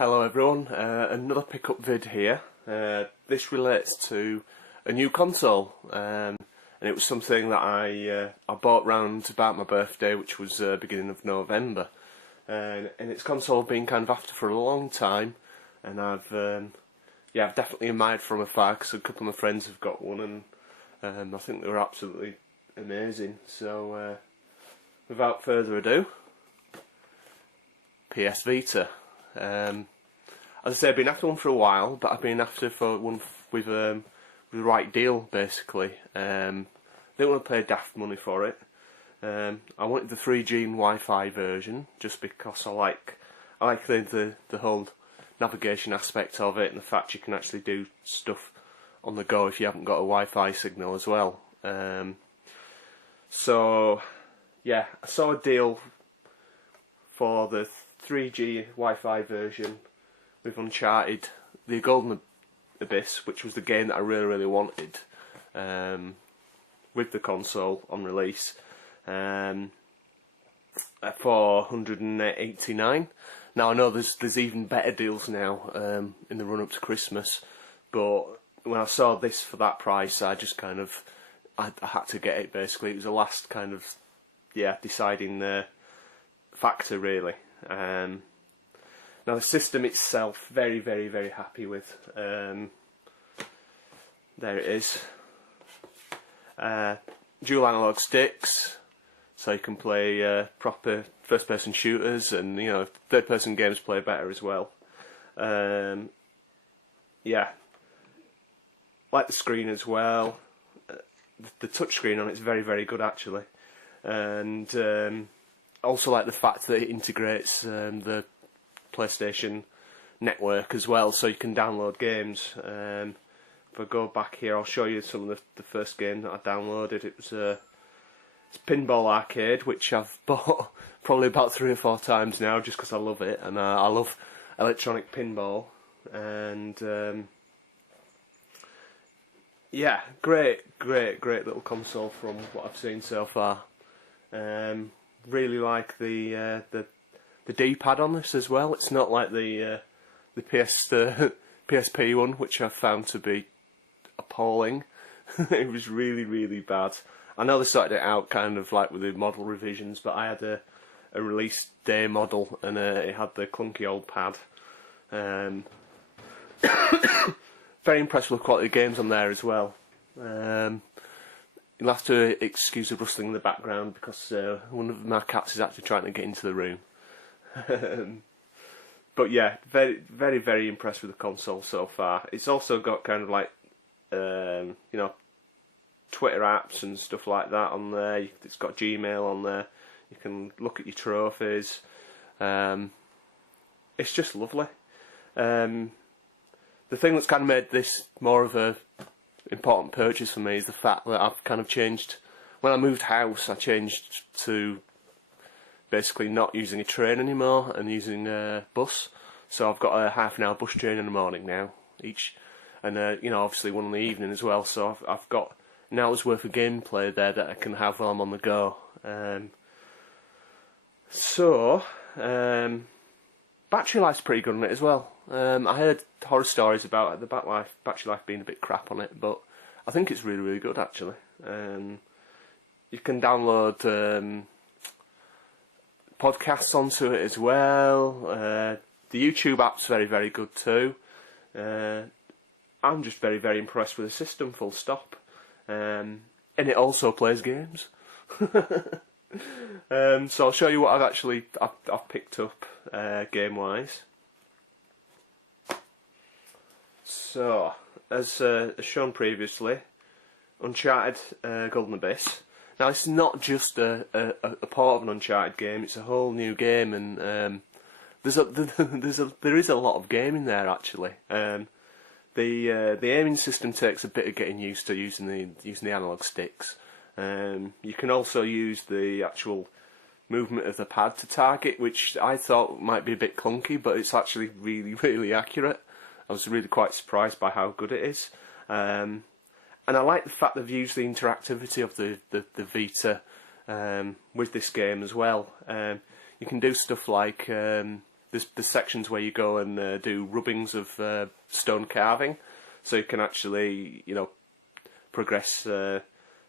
Hello everyone, another pickup vid here. This relates to a new console, and it was something that I bought round about my birthday, which was beginning of November. And it's console I've been kind of after for a long time, and I've definitely admired from afar because a couple of my friends have got one, and I think they were absolutely amazing. So without further ado, PS Vita. As I say, I've been after one for a while, but I've been after for one with the right deal, basically. Didn't want to pay daft money for it. I wanted the 3G and Wi-Fi version just because I like the whole navigation aspect of it, and the fact you can actually do stuff on the go if you haven't got a Wi-Fi signal as well. So yeah, I saw a deal for the 3G Wi-Fi version with Uncharted, the Golden Abyss, which was the game that I really wanted, with the console on release, for $189. Now I know there's even better deals now in the run up to Christmas, but when I saw this for that price, I just kind of I had to get it. Basically, it was the last kind of deciding factor really. Now the system itself, very happy with. There it is. Dual analog sticks, so you can play proper first-person shooters, and third-person games play better as well. Yeah, like the screen as well. The touch screen on it's very good actually, and also like the fact that it integrates the PlayStation network as well, so you can download games. If I go back here, I'll show you some of the first game that I downloaded. It was it's Pinball Arcade, which I've bought probably about 3 or 4 times now, just because I love it, and I love electronic pinball. And yeah, great little console from what I've seen so far. Really like the D-pad on this as well. It's not like the PSP one, which I found to be appalling. It was really bad. I know they sorted it out kind of like with the model revisions, but I had a release day model, and it had the clunky old pad. Very impressed with the quality of games on there as well. You'll have to excuse the rustling in the background because one of my cats is actually trying to get into the room. But yeah, very impressed with the console so far. It's also got kind of like Twitter apps and stuff like that on there. It's got Gmail on there. You can look at your trophies. It's just lovely. The thing that's kind of made this more of a important purchase for me is the fact that I've kind of changed. When I moved house, I changed to basically not using a train anymore and using a bus. So I've got a half-an-hour bus journey in the morning now each, and obviously one in the evening as well. So I've got an hour's worth of gameplay there that I can have while I'm on the go. Battery life's pretty good on it as well. I heard horror stories about the battery life being a bit crap on it, but I think it's really good actually. You can download podcasts onto it as well. The YouTube app's very good too. I'm just very impressed with the system, full stop. And it also plays games. So I'll show you what I've picked up game wise. So as shown previously, Uncharted Golden Abyss. Now it's not just a part of an Uncharted game; it's a whole new game, and there is a lot of game in there actually. The aiming system takes a bit of getting used to using the analog sticks. You can also use the actual movement of the pad to target, which I thought might be a bit clunky, but it's actually really accurate. I was really quite surprised by how good it is. And I like the fact they've used the interactivity of the Vita with this game as well. You can do stuff like there's sections where you go and do rubbings of stone carving, so you can actually, you know, progress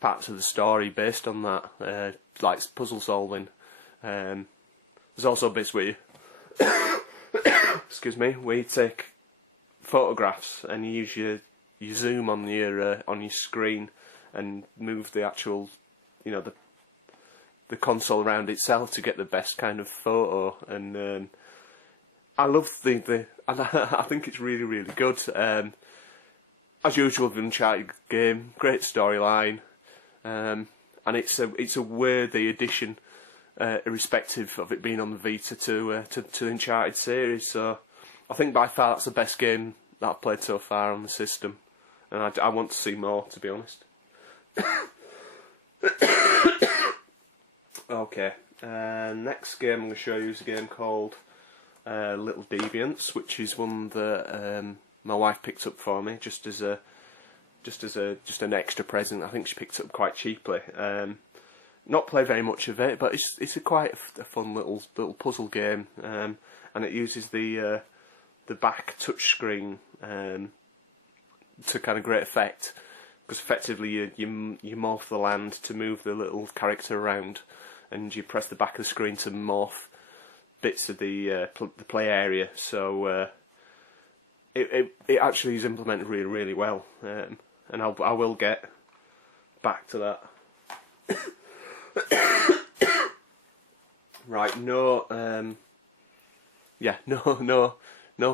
parts of the story based on that, like puzzle solving. There's also bits where you, excuse me, where you take photographs and you use your zoom on your screen and move the actual, you know, the console around itself to get the best kind of photo. And I love and I think it's really, really good. As usual, the Uncharted game, great storyline, and it's a worthy addition, irrespective of it being on the Vita to the Uncharted series. So I think by far that's the best game that I've played so far on the system, and I want to see more, to be honest. Okay, next game I'm going to show you is a game called Little Deviants, which is one that my wife picked up for me just as an extra present. I think she picked it up quite cheaply. Not played very much of it, but it's quite a fun little puzzle game, and it uses the back touchscreen to kind of great effect, because effectively you morph the land to move the little character around, and you press the back of the screen to morph bits of the play area. So it actually is implemented really, really well, and I will get back to that. Right, no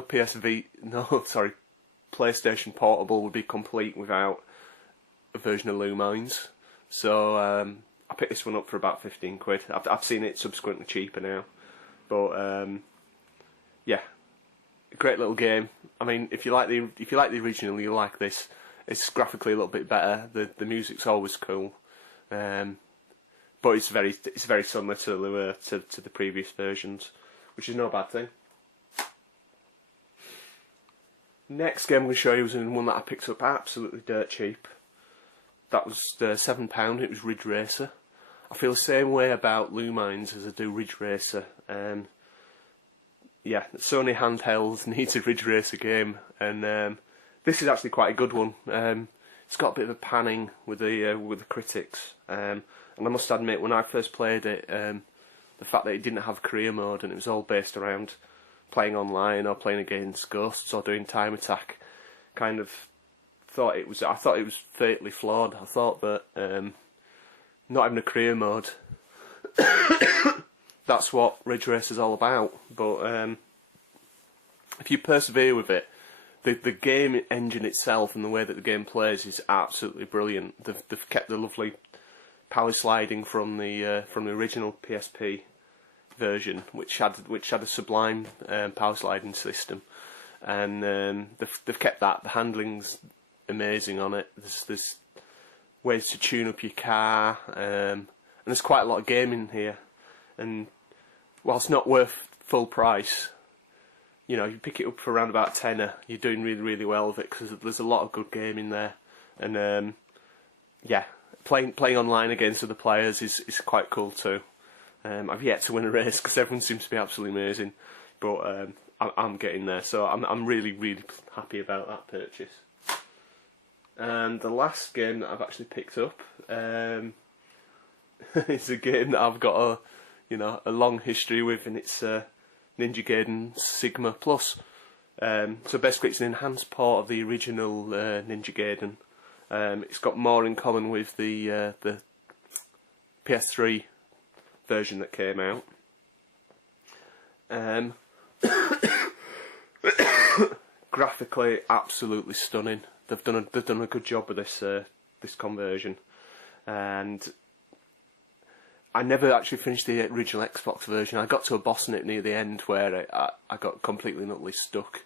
PS Vita, sorry, PlayStation Portable would be complete without a version of Lumines. So I picked this one up for about 15 quid. I've seen it subsequently cheaper now, but yeah, great little game. I mean, if you like the original, you'll like this. It's graphically a little bit better. The music's always cool, but it's very similar to the previous versions, which is no bad thing. Next game I'm going to show you was one that I picked up absolutely dirt cheap. That was £7. It was Ridge Racer. I feel the same way about Lumines as I do Ridge Racer. Yeah, Sony handhelds needs a Ridge Racer game, and this is actually quite a good one. It's got a bit of a panning with the critics, and I must admit, when I first played it, the fact that it didn't have career mode and it was all based around playing online or playing against ghosts or doing time attack, kind of I thought it was fatally flawed. I thought that not having a career mode, that's what Ridge Racer is all about. But if you persevere with it, the game engine itself and the way that the game plays is absolutely brilliant. They've kept the lovely power sliding from the original PSP version, which had a sublime power sliding system, and they've kept that. The handling's amazing on it. There's ways to tune up your car, and there's quite a lot of gaming here. And whilst not worth full price, you know, you pick it up for around about £10, you're doing really, really well with it, because there's a lot of good gaming there. And yeah, playing online against other players is quite cool too. I've yet to win a race because everyone seems to be absolutely amazing, but I'm getting there, so I'm really, really happy about that purchase. And the last game that I've actually picked up is a game that I've got a long history with, and it's Ninja Gaiden Sigma Plus. So basically, it's an enhanced port of the original Ninja Gaiden. It's got more in common with the PS3 version that came out. Graphically, absolutely stunning. They've done a good job with this conversion, and I never actually finished the original Xbox version. I got to a boss in it near the end where I got completely and utterly stuck,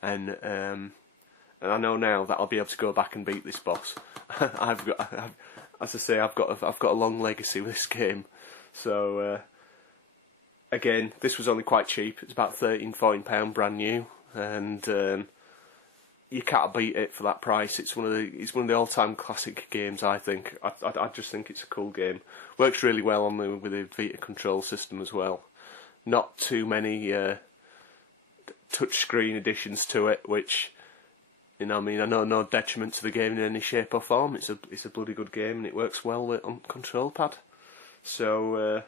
and I know now that I'll be able to go back and beat this boss. As I say, I've got a long legacy with this game. So again, this was only quite cheap. It's about £13–14 brand new, and you can't beat it for that price. It's one of the all-time classic games. I think. I just think it's a cool game. Works really well with the Vita control system as well. Not too many touchscreen additions to it, which, you know, I mean, I know no detriment to the game in any shape or form. It's a bloody good game, and it works well on control pad. So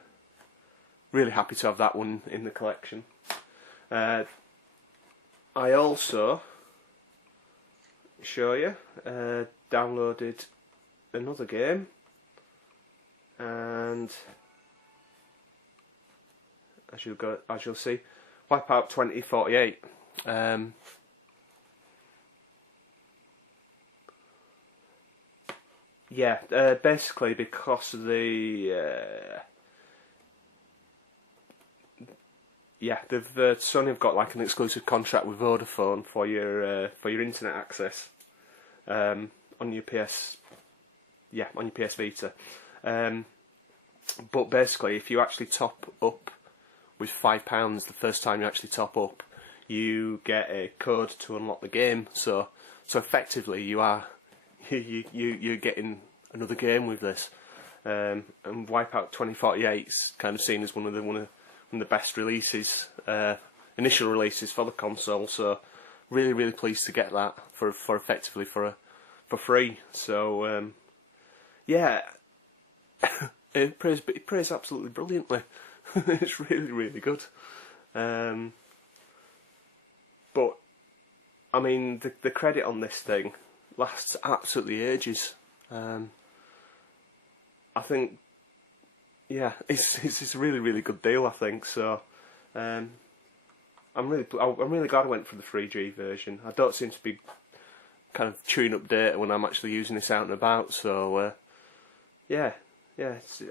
really happy to have that one in the collection. I also show you downloaded another game, and as you'll see, Wipeout 2048. Yeah, basically because of the Sony have got like an exclusive contract with Vodafone for your internet access on your PS Vita. But basically, if you actually top up with £5 the first time you actually top up, you get a code to unlock the game. So effectively, you're getting another game with this. And Wipeout 2048 is kind of seen as one of the best releases, initial releases for the console. So really pleased to get that for effectively for free. So yeah, it plays absolutely brilliantly. It's really good. But I mean, the credit on this thing lasts absolutely ages. I think, yeah, it's a really good deal, I think. So I'm really glad I went for the 3G version. I don't seem to be kind of chewing up data when I'm actually using this out and about. So yeah,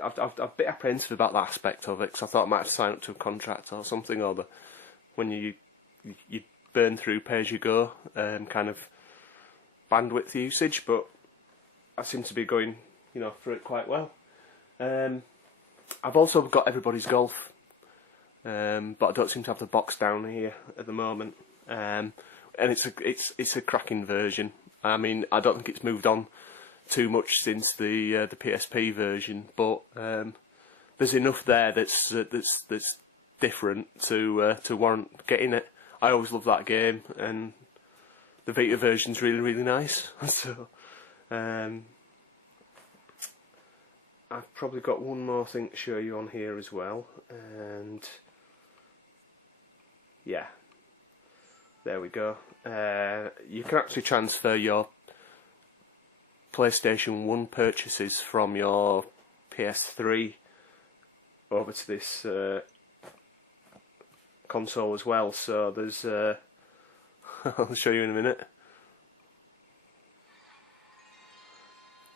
I've a bit apprehensive about that aspect of it, because I thought I might have to sign up to a contract or something, or when you burn through pay-as-you-go kind of bandwidth usage, but I seem to be going, you know, through it quite well. I've also got Everybody's Golf, but I don't seem to have the box down here at the moment. And it's a cracking version. I mean, I don't think it's moved on too much since the PSP version, but there's enough there that's different to warrant getting it. I always love that game, and the Vita version's really nice. So I've probably got one more thing to show you on here as well, and yeah, there we go. You can actually transfer your PlayStation 1 purchases from your PS3 over to this console as well. So there's I'll show you in a minute.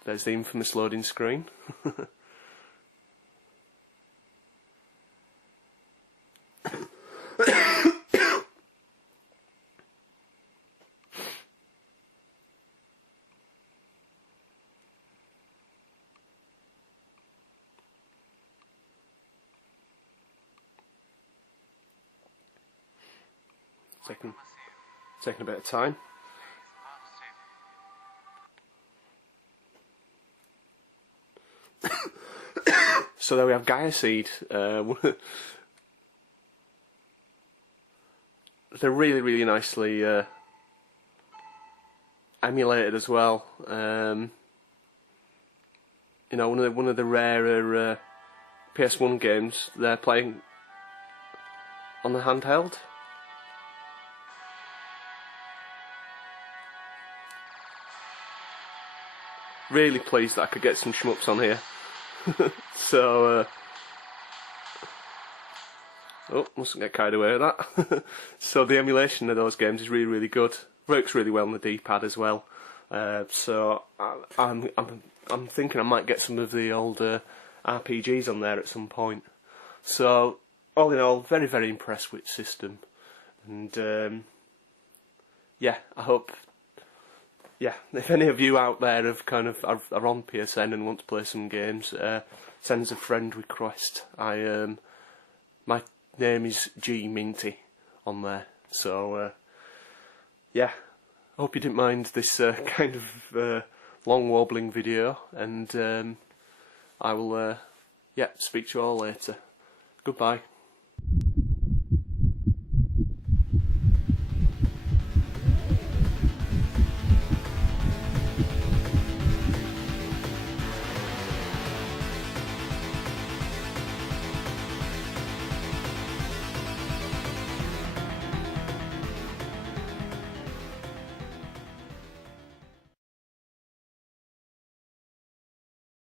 There's the infamous loading screen. Taking a bit of time. So there we have Gaia Seed. They're really nicely emulated as well. You know, one of the rarer PS1 games they're playing on the handheld. Really pleased that I could get some shmups on here. So, oh, mustn't get carried away with that. So the emulation of those games is really good. Works really well on the D-pad as well. So I'm thinking I might get some of the older RPGs on there at some point. So all in all, very impressed with the system, and yeah, I hope. Yeah, if any of you out there have are on PSN and want to play some games, send us a friend request. My name is gminty on there. So yeah, I hope you didn't mind this kind of long wobbling video, and I will speak to you all later. Goodbye.